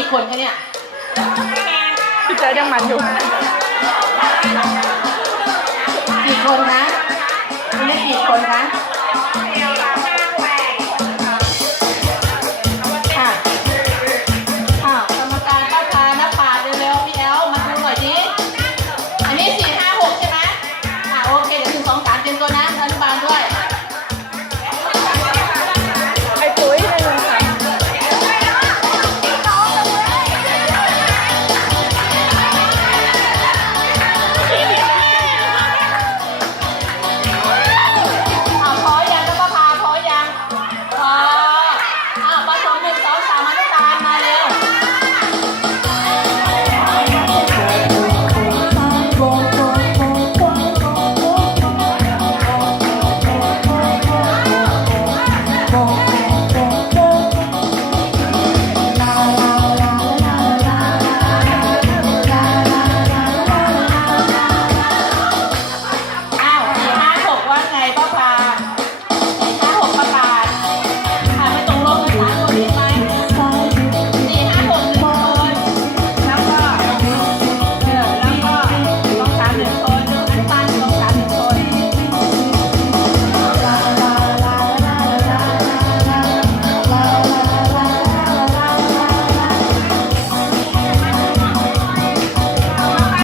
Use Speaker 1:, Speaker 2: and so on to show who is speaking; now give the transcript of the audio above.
Speaker 1: ี่คนคะเนี่ย
Speaker 2: พี่เจอยังมันอยู่
Speaker 1: กี่คนคะคุณได้กี่คนคะ